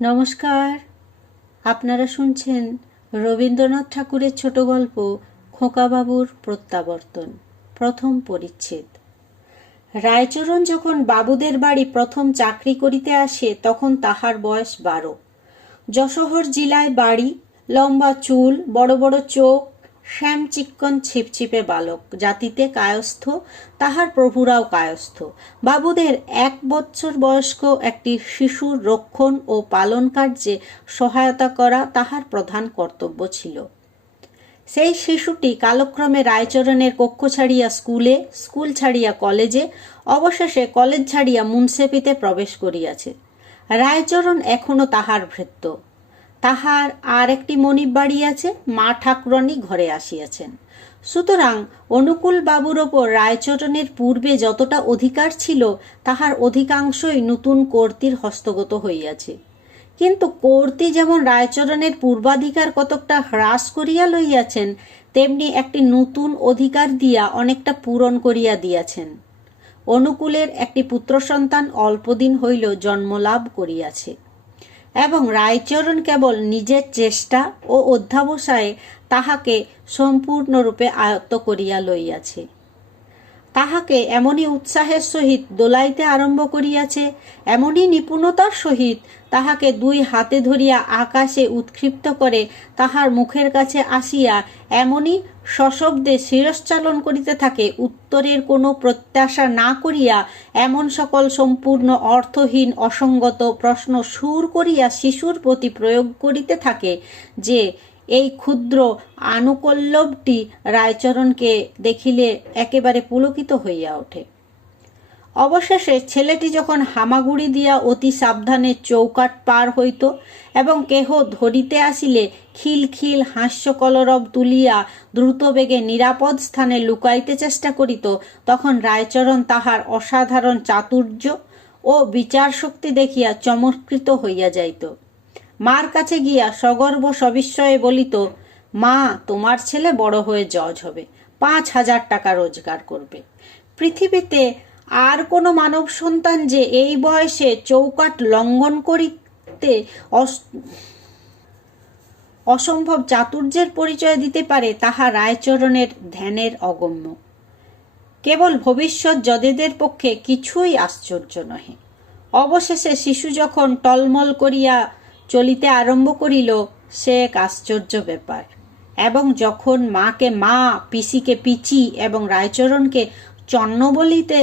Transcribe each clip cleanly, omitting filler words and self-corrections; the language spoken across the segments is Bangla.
নমস্কার, আপনারা শুনছেন রবীন্দ্রনাথ ঠাকুরের ছোট গল্প খোকাবাবুর প্রত্যাবর্তন, প্রথম পরিচ্ছেদ। রায়চরণ যখন বাবুদের বাড়ি প্রথম চাকরি করিতে আসে তখন তাহার বয়স 12। যশোহর জেলায় বাড়ি, লম্বা চুল, বড় বড় চোখ, শ্যাম চিক্কন ছিপছিপে বালক, জাতিতে কায়স্থ, তাহার প্রভুরাও কায়স্থ। বাবুদের 1 বৎসর বয়স্ক একটি শিশুর রক্ষণ ও পালন কার্যে সহায়তা করা তাহার প্রধান কর্তব্য ছিল। সেই শিশুটি কালক্রমে রায়চরণের কক্ষ ছাড়িয়া স্কুলে, স্কুল ছাড়িয়া কলেজে, অবশেষে কলেজ ছাড়িয়া মুন্সেফিতে প্রবেশ করিয়াছে। রায়চরণ এখনো তাহার ভৃত্য। তাহার আর একটি মনিব বাড়ি আছে, মা ঠাকুরানী ঘরে আসিয়াছেন। সুতরাং অনুকূল বাবুর ওপর রায়চরণের পূর্বে যতটা অধিকার ছিল তাহার অধিকাংশই নতুন কর্ত্রীর হস্তগত হইয়াছে। কিন্তু কর্ত্রী যেমন রায়চরণের পূর্বাধিকার কতকটা হ্রাস করিয়া লইয়াছেন, তেমনি একটি নতুন অধিকার দিয়া অনেকটা পূরণ করিয়া দিয়াছেন। অনুকূলের একটি পুত্র সন্তান অল্পদিন হইল জন্মলাভ করিয়াছে এবং রায়চরণ কেবল নিজের চেষ্টা ও অধ্যাবসায়ে তাহাকে সম্পূর্ণরূপে আয়ত্ত করিয়া লইয়াছে। তাহাকে এমনই উৎসাহের সহিত দোলাইতে আরম্ভ করিয়াছে, এমনই নিপুণতার সহিত তাহাকে 2 হাতে ধরিয়া আকাশে উৎক্ষিপ্ত করে তাহার মুখের কাছে আসিয়া এমনই সশব্দে শিরশ্চালন করিতে থাকে, উত্তরের কোনো প্রত্যাশা না করিয়া এমন সকল সম্পূর্ণ অর্থহীন অসঙ্গত প্রশ্ন সুর করিয়া শিশুর প্রতি প্রয়োগ করিতে থাকে যে এই ক্ষুদ্র আনুকূল্যটি রায়চরণকে দেখিলে একেবারে পুলকিত হইয়া ওঠে। অবশেষে ছেলেটি যখন হামাগুড়ি দিয়া অতি সাবধানে চৌকাট পার হইত এবং কেহ ধরিতে আসিলে খিলখিল হাস্যকলরব তুলিয়া দ্রুতবেগে নিরাপদ স্থানে লুকাইতে চেষ্টা করিত, তখন রায়চরণ তাহার অসাধারণ চাতুর্য ও বিচার শক্তি দেখিয়া চমৎকৃত হইয়া যাইত। মার কাছে গিয়া সগর্ব সবিস্ময়ে বলিত, মা, তোমার ছেলে বড় হয়ে জজ হবে, 5,000 টাকা রোজগার করবে। পৃথিবীতে আর কোনো মানব সন্তান যে এই বয়সে চৌকাট লঙ্ঘন করিতে অসম্ভব চাতুর্যের পরিচয় দিতে পারে তাহা রায়চরণের ধ্যানের অগম্য। কেবল ভবিষ্যৎ জজেদের পক্ষে কিছুই আশ্চর্য নহে। অবশেষে শিশু যখন টলমল করিয়া চলিতে আরম্ভ করিল, সে এক আশ্চর্য ব্যাপার। এবং যখন মাকে মা, পিসিকে পিচি এবং রায়চরণকে চন্ন বলিতে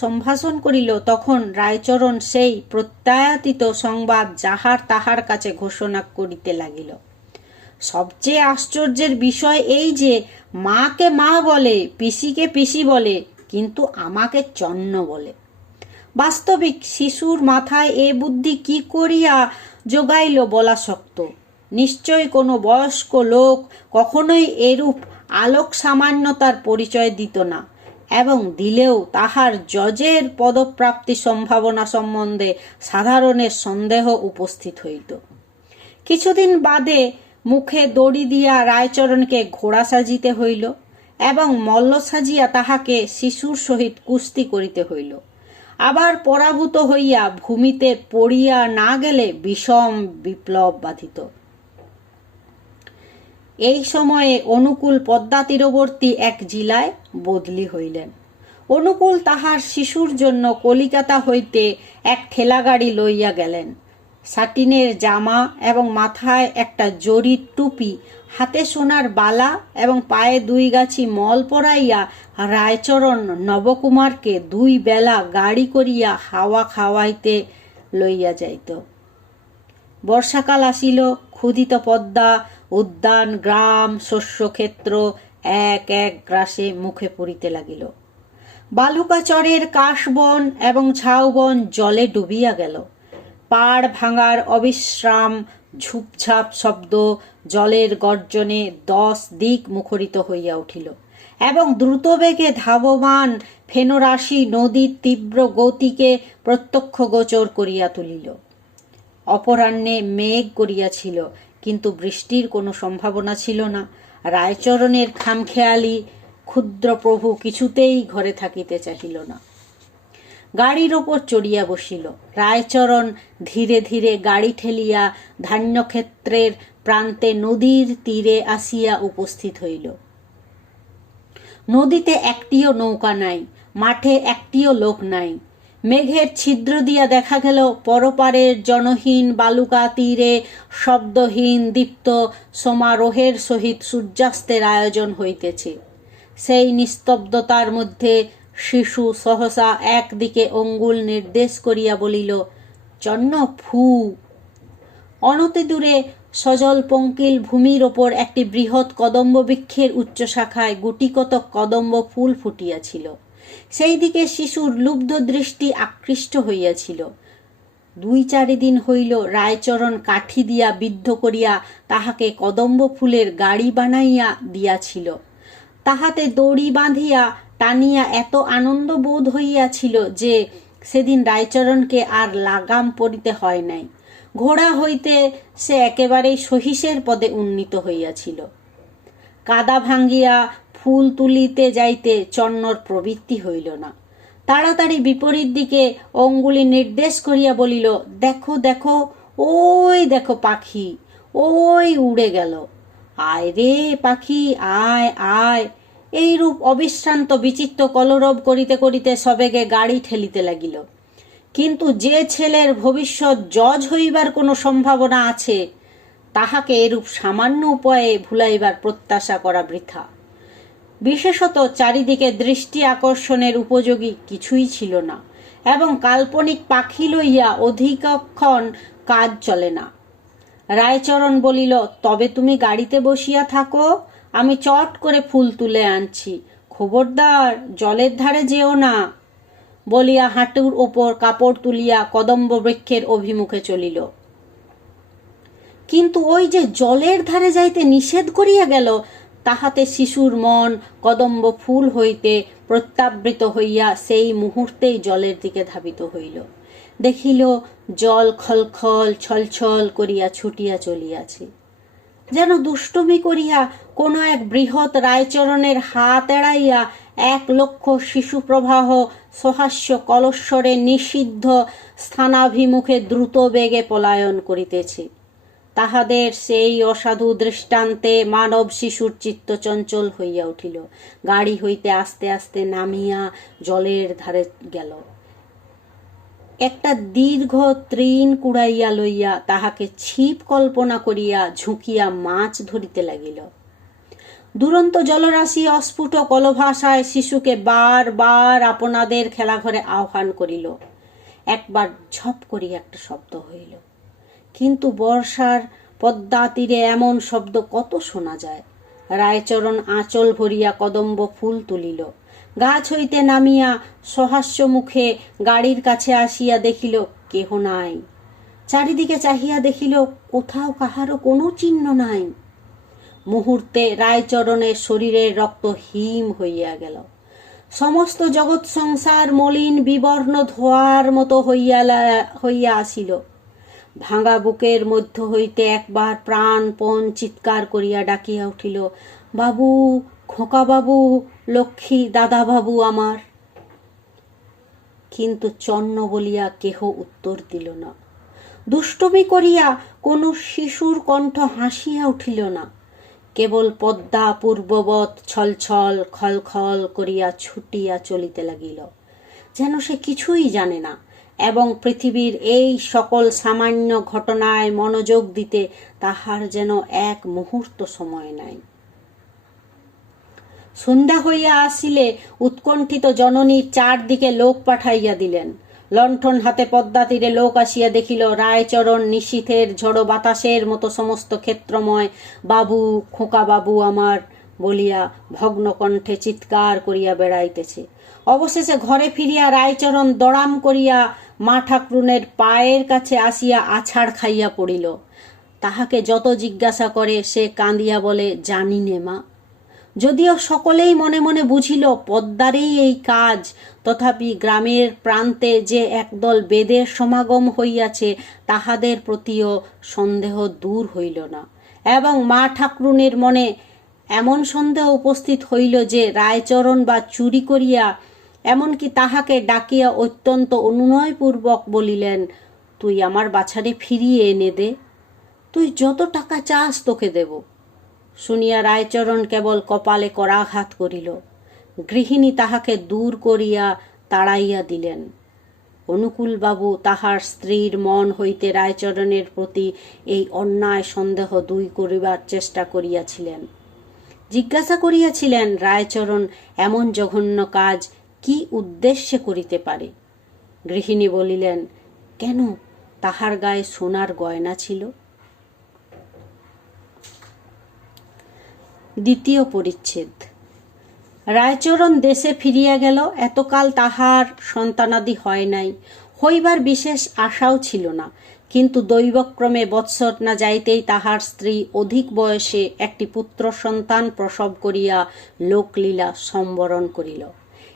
সম্ভাষণ করিল, তখন রায়চরণ সেই প্রত্যায়াতিত সংবাদ যাহার তাহার কাছে ঘোষণা করিতে লাগিল। সবচেয়ে আশ্চর্যের বিষয় এই যে মাকে মা বলে, পিসিকে পিসি বলে, কিন্তু আমাকে চন্ন বলে। বাস্তবিক শিশুর মাথায় এ বুদ্ধি কি করিয়া যোগাইল বলা শক্ত। নিশ্চয় কোনো বয়স্ক লোক কখনোই এরূপ আলোক সামান্যতার পরিচয় দিত না, এবং দিলেও তাহার জজের পদপ্রাপ্তি সম্ভাবনা সম্বন্ধে সাধারণের সন্দেহ উপস্থিত হইত। কিছুদিন বাদে মুখে দড়ি দিয়া রায়চরণকে ঘোড়া সাজিতে হইল এবং মল্ল সাজিয়া তাহাকে শিশুর সহিত কুস্তি করিতে হইল। আবার পরাভূত হইয়া ভূমিতে পড়িয়া না গেলে বিষম বিপ্লব বাধিত। এই সময়ে অনুকূল পদ্মা তীরবর্তী এক জেলায় বদলি হইলেন। অনুকূল তাহার শিশুর জন্য কলিকাতা হইতে এক ঠেলাগাড়ি লইয়া গেলেন। সাটিনের জামা এবং মাথায় একটা জরির টুপি, হাতে সোনার বালা এবং পায়ে 2 গাছি মল পরাইয়া রায়চরণ নবকুমারকে 2 বেলা গাড়ি করিয়া হাওয়া খাওয়াইতে লইয়া যাইত। বর্ষাকাল আসিল। ক্ষুধিত পদ্মা, উদ্যান, গ্রাম, শস্যক্ষেত্র এক এক গ্রাসে মুখে পড়িতে লাগিল। বালুকাচরের কাশবন এবং ঝাউবন জলে ডুবিয়া গেল। পাড় ভাঙার অবিশ্রাম ঝুপঝাপ শব্দ জলের গর্জনে 10 দিক মুখরিত হইয়া উঠিল এবং দ্রুতবেগে ধাবমান ফেনরাশি নদীর তীব্র গতিকে প্রত্যক্ষ গোচর করিয়া তুলিল। অপরাহ্নে মেঘ করিয়াছিল, কিন্তু বৃষ্টির কোনো সম্ভাবনা ছিল না। রায়চরণের খামখেয়ালি ক্ষুদ্র প্রভু কিছুতেই ঘরে থাকিতে চাহিল না। গাড়ির ওপর চড়িয়া বসিল। রায়চরণ ধীরে ধীরে গাড়ি ঠেলিয়া ধান্যক্ষেত্রের প্রান্তে নদীর তীরে আসিয়া উপস্থিত হইল। নদীতে একটিও নৌকা নাই, মাঠে একটিও লোক নাই। মেঘের ছিদ্র দিয়া দেখা গেল পরপারের জনহীন বালুকা তীরে শব্দহীন দীপ্ত সমারোহের সহিত সূর্যাস্তের আয়োজন হইতেছে। সেই নিস্তব্ধতার মধ্যে শিশু সহসা একদিকে অঙ্গুল নির্দেশ করিয়া বলিল, চন্ন ফু। অনতি দূরে সজল পঙ্কিল ভূমির ওপর একটি বৃহৎ কদম্ব বৃক্ষের উচ্চ শাখায় গুটিকতক কদম্ব ফুল ফুটিয়াছিল। সেই দিকে শিশুর লুব্ধ দৃষ্টি আকৃষ্ট হইয়াছিল। 2-4 দিন হইল রায়চরণ কাঠি দিয়া বিদ্ধ করিয়া তাহাকে কদম্ব ফুলের গাড়ি বানাইয়া দিয়াছিল। তাহাতে দড়ি বাঁধিয়া টানিয়া এত আনন্দ বোধ হইয়াছিল যে সেদিন রায়চরণকে আর লাগাম পরিতে হয় নাই। ঘোড়া হইতে সে একেবারেই সহিসের পদে উন্নীত হইয়াছিল। কাদা ভাঙ্গিয়া ফুল তুলিতে যাইতে চন্নর প্রবৃত্তি হইল না। তাড়াতাড়ি বিপরীত দিকে অঙ্গুলি নির্দেশ করিয়া বলিল, দেখো দেখো, ওই দেখো পাখি, ওই উড়ে গেল। আয় রে পাখি, আয় আয়। এইরূপ অবিশ্রান্ত বিচিত্র কলরব করিতে করিতে সবেগে গাড়ি ঠেলিতে লাগিল। কিন্তু যে ছেলের ভবিষ্যৎ জজ হইবার কোনো সম্ভাবনা আছে, তাহাকে এরূপ সামান্য উপায়ে ভুলাইবার প্রত্যাশা করা বৃথা। বিশেষত চারিদিকে দৃষ্টি আকর্ষণের উপযোগী কিছুই ছিল না, এবং কাল্পনিক পাখি লইয়া অধিকক্ষণ কাজ চলে না। রায়চরণ বলিল, তবে তুমি গাড়িতে বসিয়া থাকো, আমি চট করে ফুল তুলে আনছি। খবরদার জলের ধারে যেও না। বলিয়া হাঁটুর ওপর কাপড় তুলিয়া কদম্ব বৃক্ষের অভিমুখে চলিল। কিন্তু ওই যে জলের ধারে যাইতে নিষেধ করিয়া গেল, তাহাতে শিশুর মন কদম্ব ফুল হইতে প্রত্যাবৃত হইয়া সেই মুহূর্তেই জলের দিকে ধাবিত হইল। দেখিল জল খলখল ছলছল করিয়া ছুটিয়া চলিয়াছে। যেন দুষ্টুমি করিয়া কোনো এক বৃহৎ রায়চরণের হাত এড়াইয়া 1,00,000 শিশু প্রবাহ সহাস্য কলস্বরে নিষিদ্ধ স্থানাভিমুখে দ্রুত বেগে পলায়ন করিতেছে। তাহাদের সেই অসাধু দৃষ্টান্তে মানব শিশুর চিত্ত চঞ্চল হইয়া উঠিল। গাড়ি হইতে আস্তে আস্তে নামিয়া জলের ধারে গেল। একটা দীর্ঘ তৃণ কুড়াইয়া লইয়া তাহাকে ছিপ কল্পনা করিয়া ঝুঁকিয়া মাছ ধরিতে লাগিল। দুরন্ত জলরাশি অস্ফুট কলভাষায় শিশুকে বার বার আপনাদের খেলাঘরে আহ্বান করিল। একবার ঝপ করিয়া একটা শব্দ হইল। কিন্তু বর্ষার পদ্মা তীরে এমন শব্দ কত শোনা যায়। রায়চরণ আঁচল ভরিয়া কদম্ব ফুল তুলিল। গাছ হইতে নামিয়া সহাস্য মুখে গাড়ির কাছে আসিয়া দেখিল কেহ নাই। চারিদিকে চাহিয়া দেখিল কোথাও কাহারও কোনো চিহ্ন নাই। মুহূর্তে রায়চরণের শরীরের রক্ত হিম হইয়া গেল। সমস্ত জগৎ সংসার মলিন বিবর্ণ ধোয়ার মতো হইয়া আসিল। ভাঙা বুকের মধ্য হইতে একবার প্রাণপণ চিৎকার করিয়া ডাকিয়া উঠিল, বাবু, খোকা বাবু, লক্ষ্মী দাদা বাবু আমার। কিন্তু চন্ন বলিয়া কেহ উত্তর দিল না। দুষ্টুমি করিয়া কোনো শিশুর কণ্ঠ হাসিয়া উঠিল না। কেবল পদ্মা পূর্ববৎ ছলছল খলখল করিয়া ছুটিয়া চলিতে লাগিল, যেন সে কিছুই জানে না এবং পৃথিবীর এই সকল সামান্য ঘটনায় মনোযোগ দিতে তাহার যেন এক মুহূর্ত সময় নাই। সন্ধ্যা হইয়া আসিলে উৎকণ্ঠিত জননী চারদিকে লোক পাঠাইয়া দিলেন। লণ্ঠন হাতে পদ্মা তীরে লোক আসিয়া দেখিল রায়চরণ নিশীথের ঝড়ো বাতাসের মতো সমস্ত ক্ষেত্রময় বাবু, খোকা বাবু আমার বলিয়া ভগ্ন কণ্ঠে চিৎকার করিয়া বেড়াইতেছে। অবশেষে ঘরে ফিরিয়া রায়চরণ দড়াম করিয়া মা ঠাকরুনের পায়ের কাছে আসিয়া আছাড় খাইয়া পড়িল। তাহাকে যত জিজ্ঞাসা করে সে কাঁদিয়া বলে, জানি নে মা। যদিও সকলেই মনে মনে বুঝিল পদ্মারেই এই কাজ, তথাপি গ্রামের প্রান্তে যে একদল বেদের সমাগম হইয়াছে তাহাদের প্রতিও সন্দেহ দূর হইল না, এবং মা ঠাকরুনের মনে এমন সন্দেহ উপস্থিত হইল যে রায়চরণ বা চুরি করিয়া এমনকি তাহাকে ডাকিয়া অত্যন্ত অনুনয়পূর্বক বলিলেন, তুই আমার বাছারে ফিরিয়ে এনে দে, তুই যত টাকা চাস তোকে দেব। শুনিয়া রায়চরণ কেবল কপালে করাঘাত করিল। গৃহিণী তাহাকে দূর করিয়া তাড়াইয়া দিলেন। অনুকূলবাবু তাহার স্ত্রীর মন হইতে রায়চরণের প্রতি এই অন্যায় সন্দেহ দূর করিবার চেষ্টা করিয়াছিলেন। জিজ্ঞাসা করিয়াছিলেন রায়চরণ এমন জঘন্য কাজ কি উদ্দেশ্যে করিতে পারে। গৃহিণী বলিলেন, কেন, তাহার গায়ে সোনার গয়না ছিল। দ্বিতীয় পরিচ্ছেদ। রায়চরণ দেশে ফিরিয়া গেল। এতকাল তাহার সন্তানাদি হয় নাই, হইবার বিশেষ আশাও ছিল না। কিন্তু দৈবক্রমে বৎসর না যাইতেই তাহার স্ত্রী অধিক বয়সে একটি পুত্র সন্তান প্রসব করিয়া লোকলীলা সম্বরণ করিল।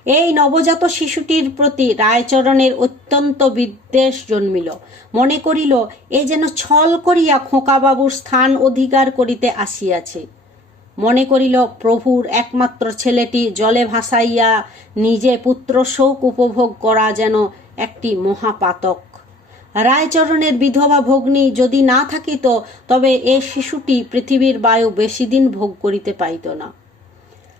এই নবজাত শিশুটির প্রতি রায়চরণের অত্যন্ত বিদ্বেষ জন্মিল। মনে করিল এ যেন ছল করিয়া খোকাবাবুর স্থান অধিকার করিতে আসিয়াছে। মনে করিল প্রভুর একমাত্র ছেলেটি জলে ভাসাইয়া নিজে পুত্র শোক উপভোগ করা যেন একটি মহাপাতক। রায়চরণের বিধবা ভগ্নী যদি না থাকিত তবে এ শিশুটি পৃথিবীর বায়ু বেশি দিন ভোগ করিতে পাইত না।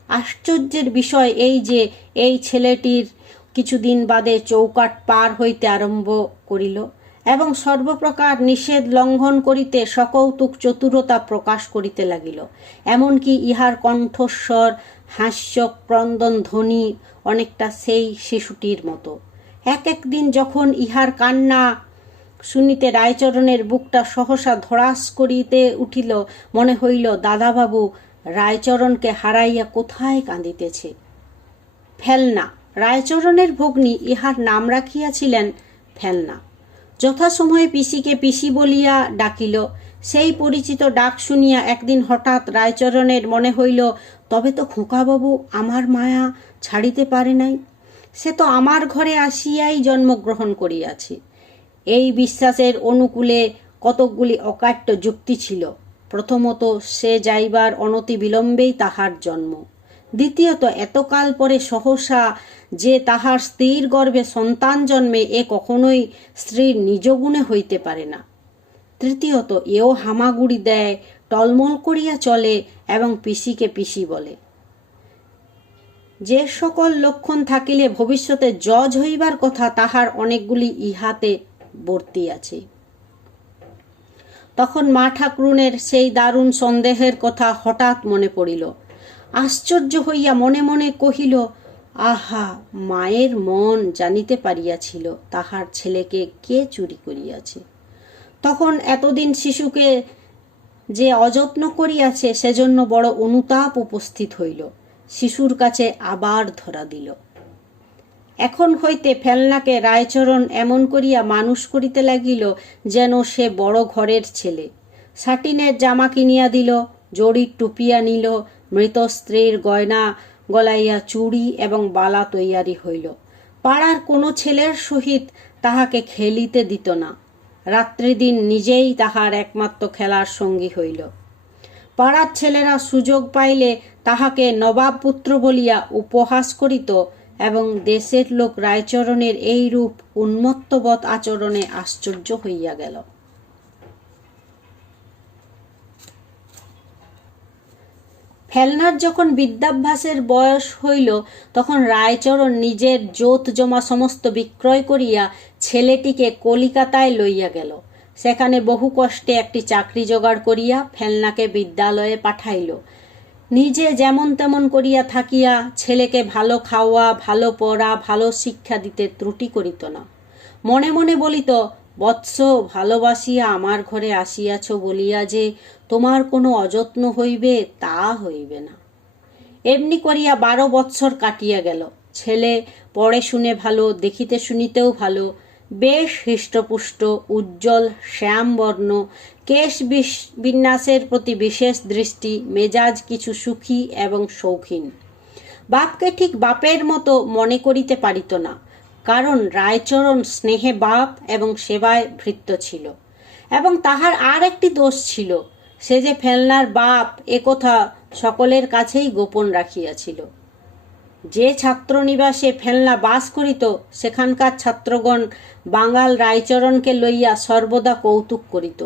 আশ্চর্যের বিষয় এই যে এই ছেলেটির কিছুদিন বাদে চৌকাট পার হইতে আরম্ভ করিল এবং সর্বপ্রকার নিষেধ লঙ্ঘন করিতে সকৌতুক চতুরতা প্রকাশ করিতে লাগিল। এমনকি ইহার কণ্ঠস্বর, হাস্য, ক্রন্দন ধ্বনি অনেকটা সেই শিশুটির মতো। এক একদিন যখন ইহার কান্না শুনিতে রায়চরণের বুকটা সহসা ধড়াস করিতে উঠিল, মনে হইল দাদাবাবু রায়চরণকে হারাইয়া কোথায় কাঁদিতেছে। ফেলনা, রায়চরণের ভগ্নী, ইহার নাম রাখিয়াছিলেন ফেলনা। যথাসময়ে পিসিকে পিসি বলিয়া ডাকিল। সেই পরিচিত ডাক শুনিয়া একদিন হঠাৎ রায়চরণের মনে হইল, তবে তো খোকাবাবু আমার মায়া ছাড়িতে পারে নাই, সে তো আমার ঘরে আসিয়াই জন্মগ্রহণ করিয়াছে। এই বিশ্বাসের অনুকূলে কতকগুলি অকাট্য যুক্তি ছিল। প্রথমত, সে যাইবার অনতি বিলম্বেই তাহার জন্ম। দ্বিতীয়ত, এতকাল পরে সহসা যে তাহার স্ত্রীর গর্ভে সন্তান জন্মে এ কখনোই স্ত্রীর নিজ গুণে হইতে পারে না। তৃতীয়ত, এও হামাগুড়ি দেয়, টলমল করিয়া চলে এবং পিসিকে পিসি বলে। যে সকল লক্ষণ থাকিলে ভবিষ্যতে জজ হইবার কথা তাহার অনেকগুলি ইহাতে বর্তিয়াছে। তখন মা ঠাকরুনের সেই দারুণ সন্দেহের কথা হঠাৎ মনে পড়িল। আশ্চর্য হইয়া মনে মনে কহিল, আহা, মায়ের মন জানিতে পারিয়াছিল তাহার ছেলেকে কে চুরি করিয়াছে। তখন এতদিন শিশুকে যে অযত্ন করিয়াছে সেজন্য বড় অনুতাপ উপস্থিত হইল। শিশুর কাছে আবার ধরা দিল। এখন হইতে ফেলনাকে রায়চরণ এমন করিয়া মানুষ করিতে লাগিল যেন সে বড় ঘরের ছেলে। সাটিনের জামা কিনিয়া দিল, জরির টুপিয়া নিল, মৃত স্ত্রীর গয়না গলাইয়া চুড়ি এবং বালা তৈয়ারি হইল। পাড়ার কোনো ছেলের সহিত তাহাকে খেলিতে দিত না। রাত্রিদিন নিজেই তাহার একমাত্র খেলার সঙ্গী হইল। পাড়ার ছেলেরা সুযোগ পাইলে তাহাকে নবাব পুত্র বলিয়া উপহাস করিত এবং দেশের লোক রায়চরণের এই রূপ উন্মত্তবৎ আচরণে আশ্চর্য হইয়া গেল। ফেলনার যখন বিদ্যাভ্যাসের বয়স হইল তখন রায়চরণ নিজের জোত জমা সমস্ত বিক্রয় করিয়া ছেলেটিকে কলিকাতায় লইয়া গেল। সেখানে বহু কষ্টে একটি চাকরি জোগাড় করিয়া ফেলনাকে বিদ্যালয়ে পাঠাইল। নিজে যেমন তেমন করিয়া থাকিয়া ছেলেকে ভালো খাওয়া, ভালো পড়া, ভালো শিক্ষা দিতে ত্রুটি করিত না। মনে মনে বলিত, বৎস, ভালোবাসিয়া আমার ঘরে আসিয়াছ বলিয়া যে তোমার কোনো অযত্ন হইবে তা হইবে না। এমনি করিয়া 12 বৎসর কাটিয়া গেল। ছেলে পড়ে শুনে ভালো, দেখিতে শুনিতেও ভালো, বেশ হৃষ্টপুষ্ট, উজ্জ্বল শ্যামবর্ণ, কেশ বিন্যাসের প্রতি বিশেষ দৃষ্টি, মেজাজ কিছু সুখী এবং শৌখিন। বাপকে ঠিক বাপের মতো মনে করিতে পারিত না, কারণ রায়চরণ স্নেহে বাপ এবং সেবায় ভৃত্য ছিল। এবং তাহার আর একটি দোষ ছিল, সে যে ফেলনার বাপ একথা সকলের কাছেই গোপন রাখিয়াছিল। যে ছাত্রনিবাসে ফেলনা বাস করিত সেখানকার ছাত্রগণ বাঙাল রায়চরণকে লইয়া সর্বদা কৌতুক করিত,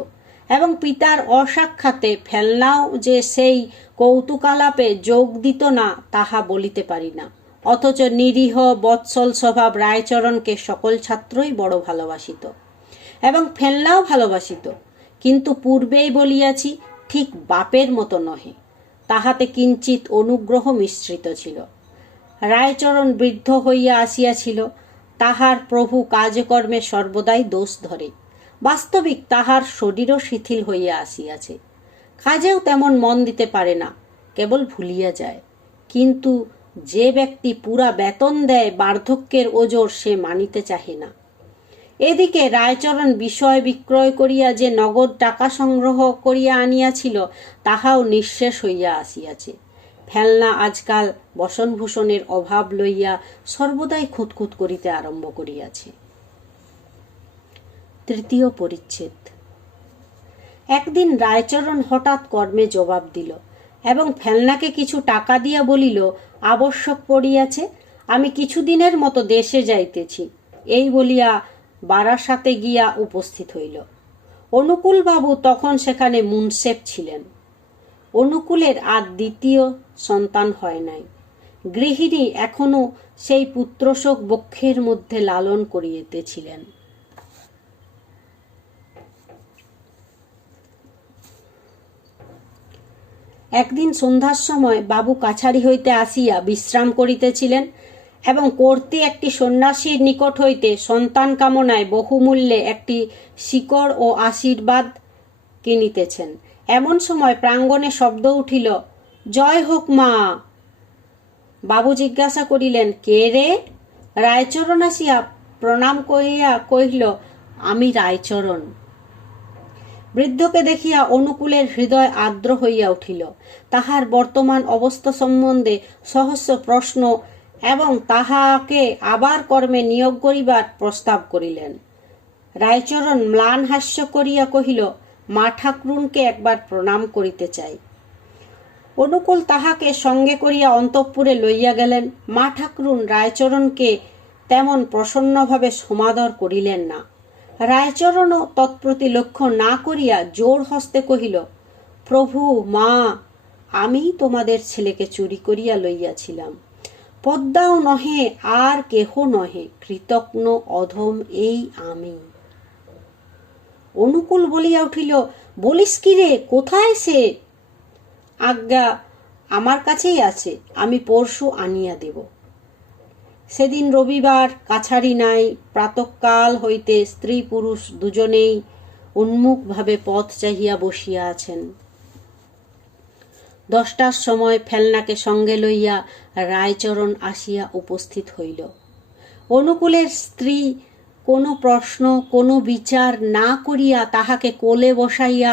এবং পিতার অসাক্ষাতে ফেলনাও যে সেই কৌতুকালাপে যোগ দিত না তাহা বলিতে পারি না। অথচ নিরীহ বৎসল স্বভাব রায়চরণকে সকল ছাত্রই বড় ভালোবাসিত এবং ফেলনাও ভালোবাসিত, কিন্তু পূর্বেই বলিয়াছি ঠিক বাপের মতো নহে, তাহাতে কিঞ্চিত অনুগ্রহ মিশ্রিত ছিল। রায়চরণ বৃদ্ধ হইয়া আসিয়াছিল, তাহার প্রভু কাজকর্মে সর্বদাই দোষ ধরে। বাস্তবিক তাহার শরীরও শিথিল হইয়া আসিয়াছে, কাজেও তেমন মন দিতে পারে না, কেবল ভুলিয়া যায়। কিন্তু যে ব্যক্তি পুরা বেতন দেয় বার্ধক্যের ওজর সে মানিতে চাহে না। এদিকে রায়চরণ বিষয় বিক্রয় করিয়া যে নগদ টাকা সংগ্রহ করিয়া আনিয়াছিল তাহাও নিঃশেষ হইয়া আসিয়াছে। ফেলনা আজকাল বসনভূষণের অভাব লইয়া সর্বদাই খুঁতখুত করিতে আরম্ভ করিয়াছে। তৃতীয় পরিচ্ছেদ। একদিন রায়চরণ হঠাৎ কর্মে জবাব দিল এবং ফেলনাকে কিছু টাকা দিয়া বলিল, আবশ্যক পড়িয়াছে, আমি কিছুদিনের মতো দেশে যাইতেছি। এই বলিয়া বারাসাতে গিয়া উপস্থিত হইল। অনুকূলবাবু তখন সেখানে মুনসেফ ছিলেন। অনুকূলের আর দ্বিতীয় সন্তান হয় নাই। গৃহিণী এখনো সেই পুত্রশোক বক্ষের মধ্যে লালন করিতেছিলেন। একদিন সন্ধ্যার সময় বাবু কাছারি হইতে আসিয়া বিশ্রাম করিতেছিলেন এবং কর্তী একটি সন্ন্যাসীর নিকট হইতে সন্তান কামনায় বহুমূল্যে একটি শিকড় ও আশীর্বাদ কিনিতেছেন। এমন সময় প্রাঙ্গণে শব্দ উঠিল, জয় হোক মা। বাবু জিজ্ঞাসা করিলেন, কে রে? রায়চরণ আসিয়া প্রণাম করিয়া কহিল, আমি রায়চরণ। বৃদ্ধকে দেখিয়া অনুকূলের হৃদয় আর্দ্র হইয়া উঠিল। তাহার বর্তমান অবস্থা সম্বন্ধে সহস্র প্রশ্ন এবং তাহাকে আবার কর্মে নিয়োগ করিবার প্রস্তাব করিলেন। রায়চরণ ম্লান হাস্য করিয়া কহিল, মা ঠাকরুনকে একবার প্রণাম করিতে চাই। অনুকূল তাহাকে সঙ্গে করিয়া অন্তঃপুরে লইয়া গেলেন। মা ঠাকরুন রায়চরণকে তেমন প্রসন্নভাবে সমাদর করিলেন না। রায়চরণও তৎপ্রতি লক্ষ্য না করিয়া জোর হস্তে কহিল, প্রভু, মা, আমি তোমাদের ছেলেকে চুরি করিয়া লইয়াছিলাম। পদ্মাও নহে, আর কেহ নহে, কৃতজ্ঞ অধম এই আমি। অনুকূল বলিয়া উঠিল, বলিস কি রে, কোথায় সে? আজ্ঞা, আমার কাছেই আছে, আমি পরশু আনিয়া দেব। সেদিন রবিবার, কাছারি নাই। প্রাতঃকাল হইতে স্ত্রী পুরুষ দুজনেই উন্মুখভাবে পথ চাহিয়া বসিয়া আছেন। 10টার সময় ফেলনাকে সঙ্গে লইয়া রায়চরণ আসিয়া উপস্থিত হইল। অনুকূলের স্ত্রী কোনো প্রশ্ন, কোনো বিচার না করিয়া তাহাকে কোলে বসাইয়া,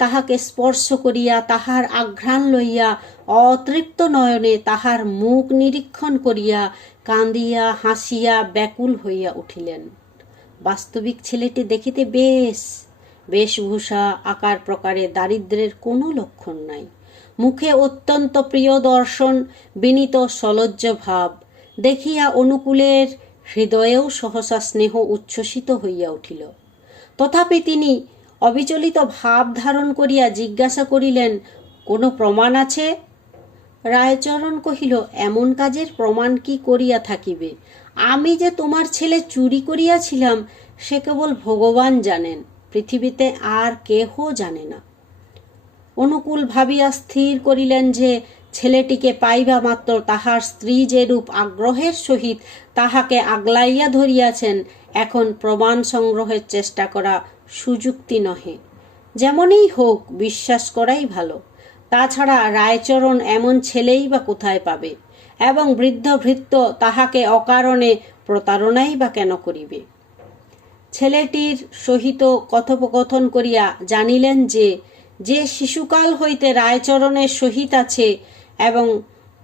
তাহাকে স্পর্শ করিয়া, তাহার আঘ্রাণ লইয়া অতৃপ্ত নয়নে তাহার মুখ নিরীক্ষণ করিয়া কাঁদিয়া হাসিয়া ব্যাকুল হইয়া উঠিলেন। বাস্তবিক ছেলেটি দেখিতে বেশ, বেশভূষা আকার প্রকারে দারিদ্র্যের কোনো লক্ষণ নাই। মুখে অত্যন্ত প্রিয় দর্শন, বিনীত সলজ্জ ভাব দেখিয়া অনুকূলের হৃদয়েও সহসা স্নেহ উচ্ছ্বসিত হইয়া উঠিল। তথাপি তিনি অবিচলিত ভাব ধারণ করিয়া জিজ্ঞাসা করিলেন, কোনো প্রমাণ আছে? রায়চরণ কহিল, এমন কাজের প্রমাণ কি করিয়া থাকিবে? আমি যে তোমার ছেলে চুরি করিয়াছিলাম সে কেবল ভগবান জানেন, পৃথিবীতে আর কেহ জানে না। অনুকূল ভাবিয়া স্থির করিলেন যে ছেলেটিকে পাইবা মাত্র তাহার স্ত্রী যেরূপ আগ্রহের সহিত তাহাকে আগলাইয়া ধরিয়াছেন, এখন প্রমাণ সংগ্রহের চেষ্টা করা সুযুক্তি নহে। যেমনই হোক, বিশ্বাস করাই ভালো। তাছাড়া রায়চরণ এমন ছেলেই বা কোথায় পাবে, এবং বৃদ্ধ ভৃত্য তাহাকে অকারণে প্রতারণাই বা কেন করিবে? ছেলেটির সহিত কথোপকথন করিয়া জানিলেন যে শিশুকাল হইতে রায়চরণের সহিত আছে এবং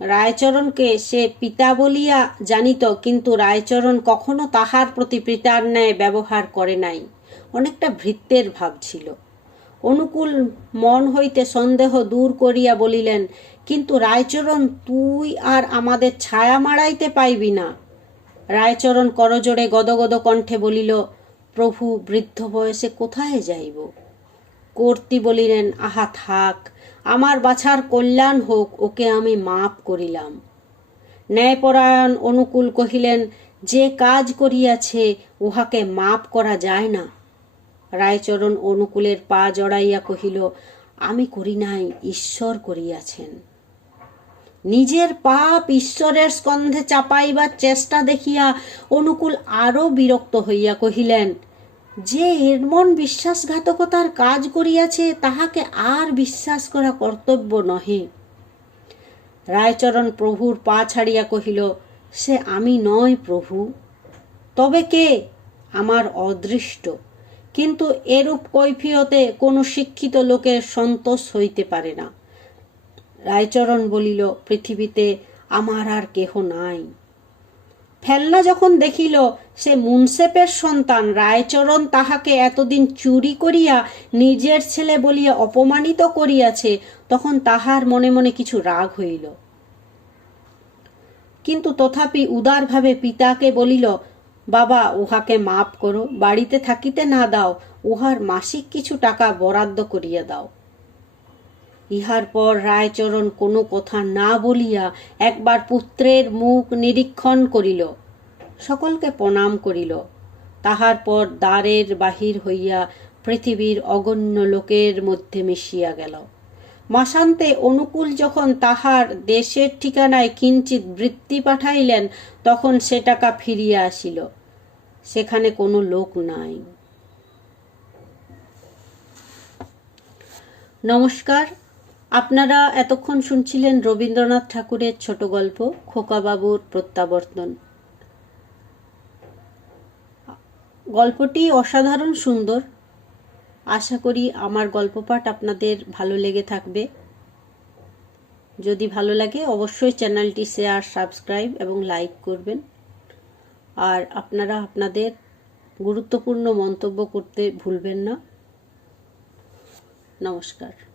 রায়চরণকে সে পিতা বলিয়া জানিত, কিন্তু রায়চরণ কখনো তাহার প্রতি পিতার ন্যায় ব্যবহার করে নাই। অনেকটা ভৃত্যের ভাব ছিল। অনুকূল মন হইতে সন্দেহ দূর করিয়া বলিলেন, কিন্তু রায়চরণ, তুই আর আমাদের ছায়া মাড়াইতে পাইবি না। রায়চরণ করজোড়ে গদগদ কণ্ঠে বলিল, প্রভু, বৃদ্ধ বয়সে কোথায় যাইব? কর্ত্রী বলিলেন, আহা থাক, আমার বাছার কল্যাণ হোক, ওকে আমি মাপ করিলাম। ন্যায়পরায়ণ অনুকূল কহিলেন, যে কাজ করিয়াছে উহাকে মাপ করা যায় না। রায়চরণ অনুকূলের পা জড়াইয়া কহিল, আমি করি নাই, ঈশ্বর করিয়াছেন। নিজের পাপ ঈশ্বরের স্কন্ধে চাপাইবার চেষ্টা দেখিয়া অনুকূল আরো বিরক্ত হইয়া কহিলেন, যে এমন বিশ্বাসঘাতকতার কাজ করিয়াছে তাহাকে আর বিশ্বাস করা কর্তব্য নহে। রায়চরণ প্রভুর পা ছাড়িয়া কহিল, সে আমি নয় প্রভু। তবে কে? আমার অদৃষ্ট। কিন্তু এরূপ কৈফিয়তে কোনো শিক্ষিত লোকের সন্তোষ হইতে পারে না। রায়চরণ বলিল, পৃথিবীতে আমার আর কেহ নাই। ফেল্লা যখন দেখিল সে মুনসেপের সন্তান, রায়চরণ তাহাকে এতদিন চুরি করিয়া নিজের ছেলে বলিয়া অপমানিত করিয়াছে, তখন তাহার মনে মনে কিছু রাগ হইল। কিন্তু তথাপি উদারভাবে পিতাকে বলিল, বাবা, উহাকে মাপ করো, বাড়িতে থাকিতে না দাও, উহার মাসিক কিছু টাকা বরাদ্দ করিয়া দাও। ইহার পর রায়চরণ কোনো কথা না বলিয়া একবার পুত্রের মুখ নিরীক্ষণ করিল, সকলকে প্রণাম করিল। তাহার পর দ্বারের বাহির হইয়া পৃথিবীর অগণ্য লোকের মধ্যে মিশিয়া গেল। মাসান্তে অনুকূল যখন তাহার দেশের ঠিকানায় কিঞ্চিৎ বৃত্তি পাঠাইলেন, তখন সে টাকা ফিরিয়া আসিল। সেখানে কোনো লোক নাই। নমস্কার, আপনারা এতক্ষণ শুনছিলেন রবীন্দ্রনাথ ঠাকুরের ছোট গল্প খোকাবাবুর প্রত্যাবর্তন। গল্পটি অসাধারণ সুন্দর। আশা করি আমার গল্পপাঠ আপনাদের ভালো লেগে থাকবে। যদি ভালো লাগে অবশ্যই চ্যানেলটি শেয়ার, সাবস্ক্রাইব এবং লাইক করবেন। আর আপনারা আপনাদের গুরুত্বপূর্ণ মন্তব্য করতে ভুলবেন না। নমস্কার।